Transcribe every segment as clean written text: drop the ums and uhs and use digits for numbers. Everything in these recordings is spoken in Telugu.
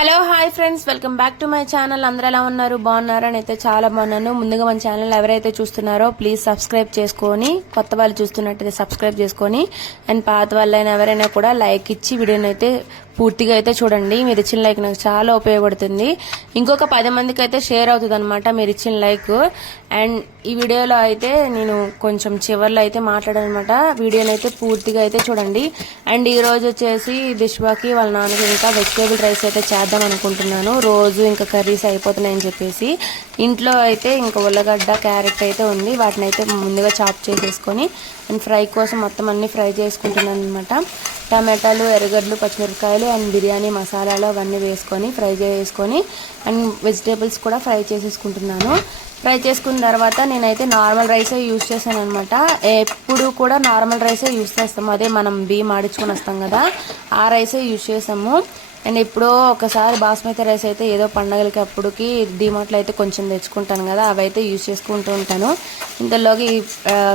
Hello hi friends, welcome back to my channel. అందరూ ఎలా ఉన్నారు? బాగున్నారని అయితే చాలా బాగున్నాను. ముందుగా మన ఛానల్ ఎవరైతే చూస్తున్నారో ప్లీజ్ సబ్స్క్రైబ్ చేసుకొని, కొత్త వాళ్ళు చూస్తున్నట్టయితే సబ్స్క్రైబ్ చేసుకొని, అండ్ పాత వాళ్ళైనా ఎవరైనా కూడా లైక్ ఇచ్చి వీడియోని అయితే పూర్తిగా అయితే చూడండి. మీరు ఇచ్చిన లైక్ నాకు చాలా ఉపయోగపడుతుంది. ఇంకొక 10 మందికి అయితే షేర్ అవుతుంది అనమాట మీరు ఇచ్చిన లైక్. అండ్ ఈ వీడియోలో అయితే నేను కొంచెం చివర్లో అయితే మాట్లాడానమాట. వీడియోని అయితే పూర్తిగా అయితే చూడండి. అండ్ ఈ రోజు వచ్చేసి దిష్వాకి వాళ్ళ నాన్నకి ఇంకా వెజిటేబుల్ రైస్ అయితే చేద్దాం అనుకుంటున్నాను. రోజు ఇంకా కర్రీస్ అయిపోతున్నాయని చెప్పేసి ఇంట్లో అయితే ఇంకా ఉల్లగడ్డ, క్యారెట్ అయితే ఉంది. వాటిని అయితే ముందుగా చాప్ చేసేసుకొని అండ్ ఫ్రై కోసం మొత్తం అన్ని ఫ్రై చేసుకుంటున్నాను అనమాట. టమాటాలు, ఎర్రగడ్డలు, పచ్చిమిరపకాయలు అండ్ బిర్యానీ మసాలాలు అవన్నీ వేసుకొని ఫ్రై చేసుకొని అండ్ వెజిటేబుల్స్ కూడా ఫ్రై చేసేసుకుంటున్నాను. ఫ్రై చేసుకున్న తర్వాత నేనైతే నార్మల్ రైసే యూజ్ చేశాను అనమాట. ఎప్పుడు కూడా నార్మల్ రైసే యూజ్ చేస్తాము. అదే మనం బియ్యం ఆడించుకొని వస్తాం కదా, ఆ రైసే యూజ్ చేసాము. అండ్ ఎప్పుడో ఒకసారి బాస్మతి రైస్ అయితే ఏదో పండగలకి అప్పుడుకి డిమార్ట్లో అయితే కొంచెం తెచ్చుకుంటాను కదా, అవి అయితే యూజ్ చేసుకుంటూ ఉంటాను. ఇంతలోకి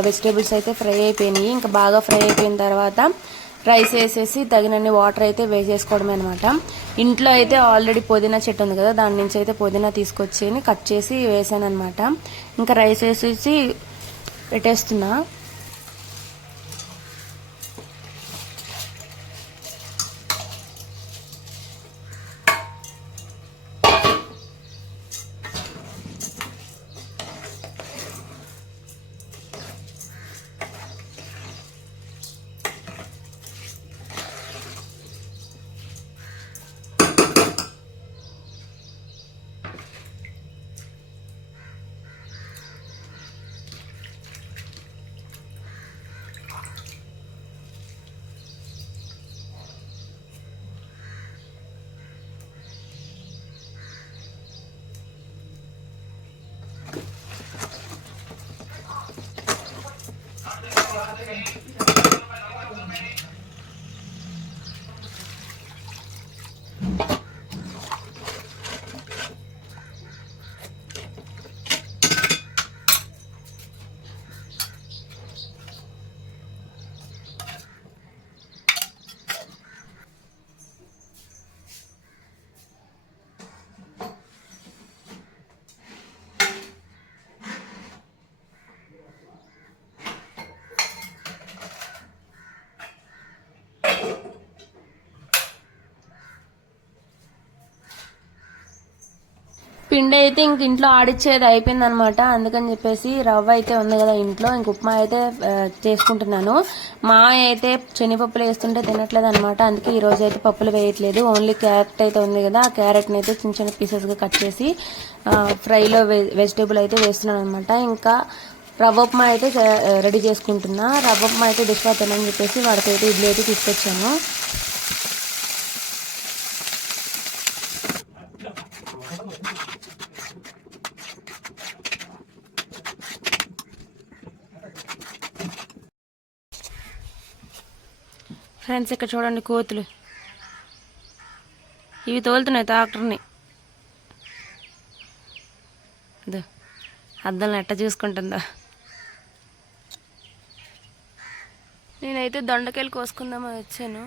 వెజిటేబుల్స్ అయితే ఫ్రై అయిపోయినాయి. ఇంకా బాగా ఫ్రై అయిపోయిన తర్వాత రైస్ వేసేసి తగినన్ని వాటర్ అయితే వేసేసుకోవడమే అనమాట. ఇంట్లో అయితే ఆల్రెడీ పుదీనా చెట్టు ఉంది కదా, దాని నుంచి అయితే పుదీనా తీసుకొచ్చి కట్ చేసి వేసాను అనమాట. ఇంకా రైస్ వేసేసి పెట్టేస్తున్నా. పిండి అయితే ఇంక ఇంట్లో ఆడిచ్చేది అయిపోయింది అనమాట. అందుకని చెప్పేసి రవ్వ అయితే ఉంది కదా ఇంట్లో, ఇంక ఉప్మా అయితే చేసుకుంటున్నాను. మా అయితే శనగపప్పులు వేస్తుంటే తినట్లేదు అనమాట. అందుకే ఈ రోజు అయితే పప్పులు వేయట్లేదు. ఓన్లీ క్యారెట్ అయితే ఉంది కదా, ఆ క్యారెట్ని అయితే చిన్న చిన్న పీసెస్గా కట్ చేసి ఫ్రైలో వెజిటేబుల్ అయితే వేస్తున్నాను అనమాట. ఇంకా రవ్వ ఉప్మా అయితే రెడీ చేసుకుంటున్నా. రవ్వ ఉప్మా అయితే దిష్వా తినని చెప్పేసి వాడికి అయితే ఇడ్లీ అయితే తీసుకొచ్చాను. ఫ్రెండ్స్ ఇక్కడ చూడండి కోతులు, ఇవి తోలుతున్నాయి ట్రాక్టర్ని. అద్దంలో ఎట్ట చూసుకుంటుందా. నేనైతే దొండకాయలు కోసుకుందామని వచ్చాను.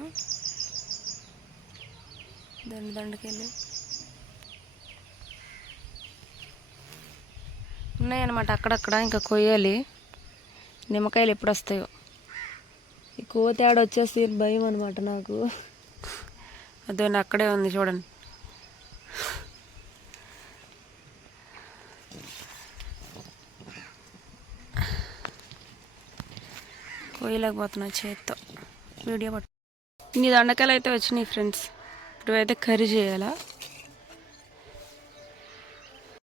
దొండకాయలు ఉన్నాయన్నమాట అక్కడక్కడ, ఇంకా కొయ్యాలి. నిమ్మకాయలు ఎప్పుడు వస్తాయో. ఈ కోతి ఆడ వచ్చేసి భయం అనమాట నాకు. అదే అక్కడే ఉంది చూడండి. కోయలేకపోతున్నా చేత్తో. వీడియో పట్టు. ఇన్ని దొండకాయలు అయితే వచ్చినాయి ఫ్రెండ్స్. ఇప్పుడు అయితే కర్రీ చేయాలా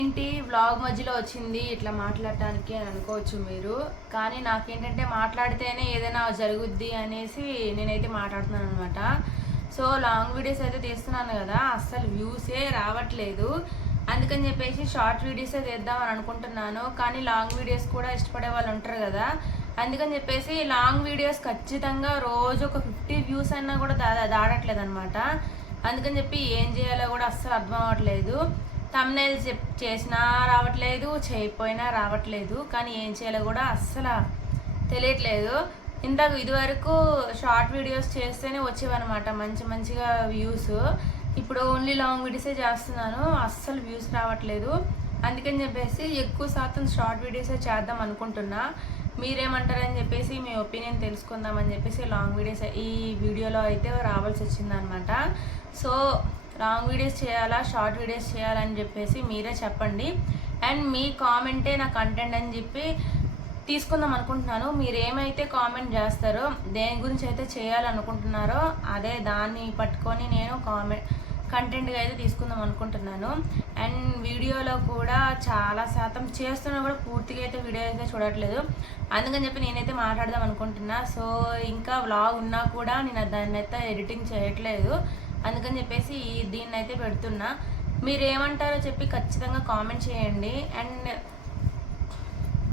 ఏంటి? వ్లాగ్ మధ్యలో వచ్చింది ఇట్లా మాట్లాడటానికి అని అనుకోవచ్చు మీరు, కానీ నాకేంటంటే మాట్లాడితేనే ఏదైనా జరుగుద్ది అనేసి నేనైతే మాట్లాడుతున్నాను అనమాట. సో లాంగ్ వీడియోస్ అయితే తీస్తున్నాను కదా, అస్సలు వ్యూసే రావట్లేదు. అందుకని చెప్పేసి షార్ట్ వీడియోసే తీద్దామని అనుకుంటున్నాను. కానీ లాంగ్ వీడియోస్ కూడా ఇష్టపడే వాళ్ళు ఉంటారు కదా, అందుకని చెప్పేసి లాంగ్ వీడియోస్ ఖచ్చితంగా రోజు ఒక 50 వ్యూస్ అయినా కూడా దాడట్లేదు అనమాట. అందుకని చెప్పి ఏం చేయాలో కూడా అస్సలు అర్థం అవ్వట్లేదు. థంబ్నెయిల్స్ చేసినా రావట్లేదు, చేయకపోయినా రావట్లేదు. కానీ ఏం చేయాలో కూడా అస్సలు తెలియట్లేదు. ఇందాక ఇదివరకు షార్ట్ వీడియోస్ చేస్తేనే వచ్చేవన్నమాట మంచిగా వ్యూస్. ఇప్పుడు ఓన్లీ లాంగ్ వీడియోసే చేస్తున్నాను, అస్సలు వ్యూస్ రావట్లేదు. అందుకని చెప్పేసి ఎక్కువ శాతం షార్ట్ వీడియోసే చేద్దాం అనుకుంటున్నా. మీరేమంటారని చెప్పేసి మీ ఒపీనియన్ తెలుసుకుందామని చెప్పేసి లాంగ్ వీడియోస్ ఈ వీడియోలో అయితే రావాల్సి వచ్చిందనమాట. సో లాంగ్ వీడియోస్ చేయాలా షార్ట్ వీడియోస్ చేయాలని చెప్పేసి మీరే చెప్పండి. అండ్ మీ కామెంటే నా కంటెంట్ అని చెప్పి తీసుకుందాం అనుకుంటున్నాను. మీరు ఏమైతే కామెంట్ చేస్తారో, దేని గురించి అయితే చేయాలనుకుంటున్నారో అదే దాన్ని పట్టుకొని నేను కంటెంట్గా అయితే తీసుకుందాం అనుకుంటున్నాను. అండ్ వీడియోలో కూడా చాలా శాతం చేస్తున్నా కూడా పూర్తిగా అయితే వీడియో అయితే చూడట్లేదు. అందుకని చెప్పి నేనైతే మాట్లాడదాం అనుకుంటున్నా. సో ఇంకా వ్లాగ్ ఉన్నా కూడా నేను దాన్ని అయితే ఎడిటింగ్ చేయట్లేదు. అందుకని చెప్పేసి దీన్ని అయితే పెడుతున్నా. మీరు ఏమంటారో చెప్పి ఖచ్చితంగా కామెంట్ చేయండి. అండ్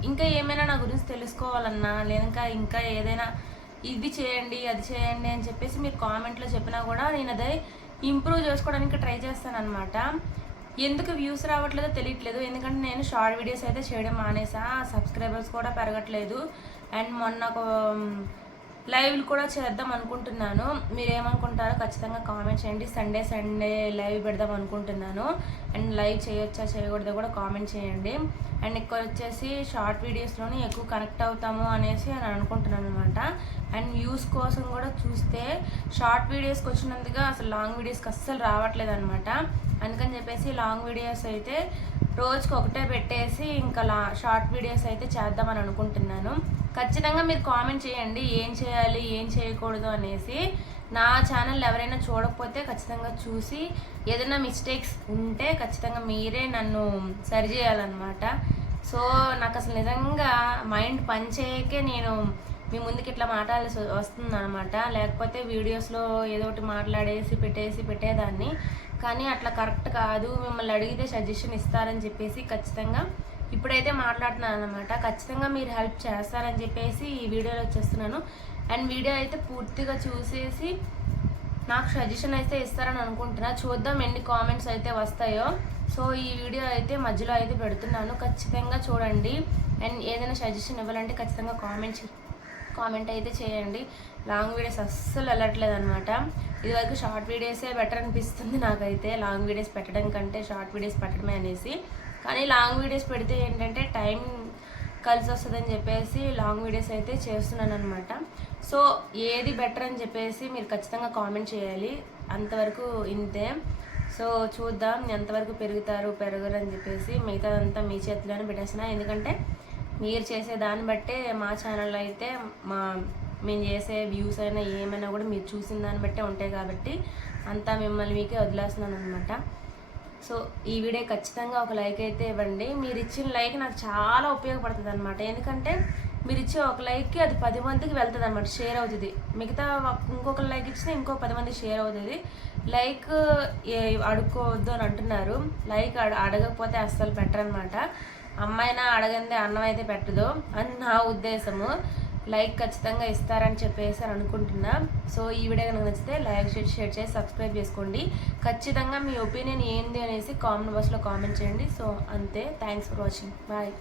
ఇంకా ఏమైనా నా గురించి తెలుసుకోవాలన్నా లేదా ఇంకా ఏదైనా ఇది చేయండి అది చేయండి అని చెప్పేసి మీరు కామెంట్లో చెప్పినా కూడా నేను అదే ఇంప్రూవ్ చేసుకోవడానికి ట్రై చేస్తాను అనమాట. ఎందుకు వ్యూస్ రావట్లేదో తెలియట్లేదు. ఎందుకంటే నేను షార్ట్ వీడియోస్ అయితే చేయడం మానేసా, సబ్స్క్రైబర్స్ కూడా పెరగట్లేదు. అండ్ మొన్న ఒక లైవ్లు కూడా చేద్దాం అనుకుంటున్నాను. మీరు ఏమనుకుంటారో ఖచ్చితంగా కామెంట్ చేయండి. సండే లైవ్ పెడదాం అనుకుంటున్నాను. అండ్ లైవ్ చేయొచ్చా చేయకూడదో కూడా కామెంట్ చేయండి. అండ్ ఇక్కడ వచ్చేసి షార్ట్ వీడియోస్లోనే ఎక్కువ కనెక్ట్ అవుతాము అనేసి అని అనుకుంటున్నాను అనమాట. అండ్ వ్యూస్ కోసం కూడా చూస్తే షార్ట్ వీడియోస్కి వచ్చినందుగా అసలు లాంగ్ వీడియోస్కి అస్సలు రావట్లేదు అనమాట. అందుకని చెప్పేసి లాంగ్ వీడియోస్ అయితే రోజుకి ఒకటే పెట్టేసి ఇంకా షార్ట్ వీడియోస్ అయితే చేద్దామని అనుకుంటున్నాను. ఖచ్చితంగా మీరు కామెంట్ చేయండి ఏం చేయాలి ఏం చేయకూడదు అనేసి. నా ఛానల్ ఎవరైనా చూడకపోతే ఖచ్చితంగా చూసి ఏదైనా మిస్టేక్స్ ఉంటే ఖచ్చితంగా మీరే నన్ను సరి చేయాలన్నమాట. సో నాకు అసలు నిజంగా మైండ్ పనిచేయకే నేను మీ ముందుకి ఇట్లా మాట్లాడాల్సి వస్తుందన్నమాట. లేకపోతే వీడియోస్లో ఏదో ఒకటి మాట్లాడేసి పెట్టేదాన్ని. కానీ అట్లా కరెక్ట్ కాదు. మిమ్మల్ని అడిగితే సజెషన్ ఇస్తారని చెప్పేసి ఖచ్చితంగా ఇప్పుడైతే మాట్లాడుతున్నాను అనమాట. ఖచ్చితంగా మీరు హెల్ప్ చేస్తారని చెప్పేసి ఈ వీడియోలో వచ్చేస్తున్నాను. అండ్ వీడియో అయితే పూర్తిగా చూసేసి నాకు సజెషన్ అయితే ఇస్తారని అనుకుంటున్నా. చూద్దాం ఎన్ని కామెంట్స్ అయితే వస్తాయో. సో ఈ వీడియో అయితే మధ్యలో అయితే పెడుతున్నాను, ఖచ్చితంగా చూడండి. అండ్ ఏదైనా సజెషన్ ఇవ్వాలంటే ఖచ్చితంగా కామెంట్ అయితే చేయండి. లాంగ్ వీడియోస్ అస్సలు వెళ్ళట్లేదు అనమాట. ఇదివరకు షార్ట్ వీడియోసే బెటర్ అనిపిస్తుంది నాకైతే, లాంగ్ వీడియోస్ పెట్టడం కంటే షార్ట్ వీడియోస్ పెట్టడమే అనేసి. కానీ లాంగ్ వీడియోస్ పెడితే ఏంటంటే టైం కలిసి వస్తుందని చెప్పేసి లాంగ్ వీడియోస్ అయితే చేస్తున్నాను అనమాట. సో ఏది బెటర్ అని చెప్పేసి మీరు ఖచ్చితంగా కామెంట్ చేయాలి. అంతవరకు ఇంతే. సో చూద్దాం ఎంతవరకు పెరగరు అని చెప్పేసి. మిగతాదంతా మీ చేతిలోనే పెట్టేసిన. ఎందుకంటే మీరు చేసే దాన్ని బట్టే మా ఛానల్లో అయితే మేము చేసే వ్యూస్ అయినా ఏమైనా కూడా మీరు చూసిన దాన్ని బట్టే ఉంటాయి కాబట్టి అంతా మిమ్మల్ని మీకే వదిలేస్తున్నాను అనమాట. సో ఈ వీడియో ఖచ్చితంగా ఒక లైక్ అయితే ఇవ్వండి. మీరు ఇచ్చిన లైక్ నాకు చాలా ఉపయోగపడుతుంది అనమాట. ఎందుకంటే మీరు ఇచ్చే ఒక లైక్కి అది 10 మందికి వెళ్తుంది అనమాట, షేర్ అవుతుంది. మిగతా ఇంకొక లైక్ ఇచ్చినా ఇంకో 10 మందికి షేర్ అవుతుంది. లైక్ అడుక్కోవద్దు అని అంటున్నారు. లైక్ అడగకపోతే అస్సలు పెట్టరు అనమాట. అమ్మాయినా అడగందే అన్నం అయితే పెట్టదు అని నా ఉద్దేశము. లైక్ ఖచ్చితంగా ఇస్తారని చెప్పేసి అనుకుంటున్నా. సో ఈ వీడియో కనుక నచ్చితే లైక్ షేర్ చేసి సబ్స్క్రైబ్ చేసుకోండి. ఖచ్చితంగా మీ ఒపీనియన్ ఏంది అనేసి కామెంట్ బాక్స్లో కామెంట్ చేయండి. సో అంతే. Thanks for watching. బాయ్.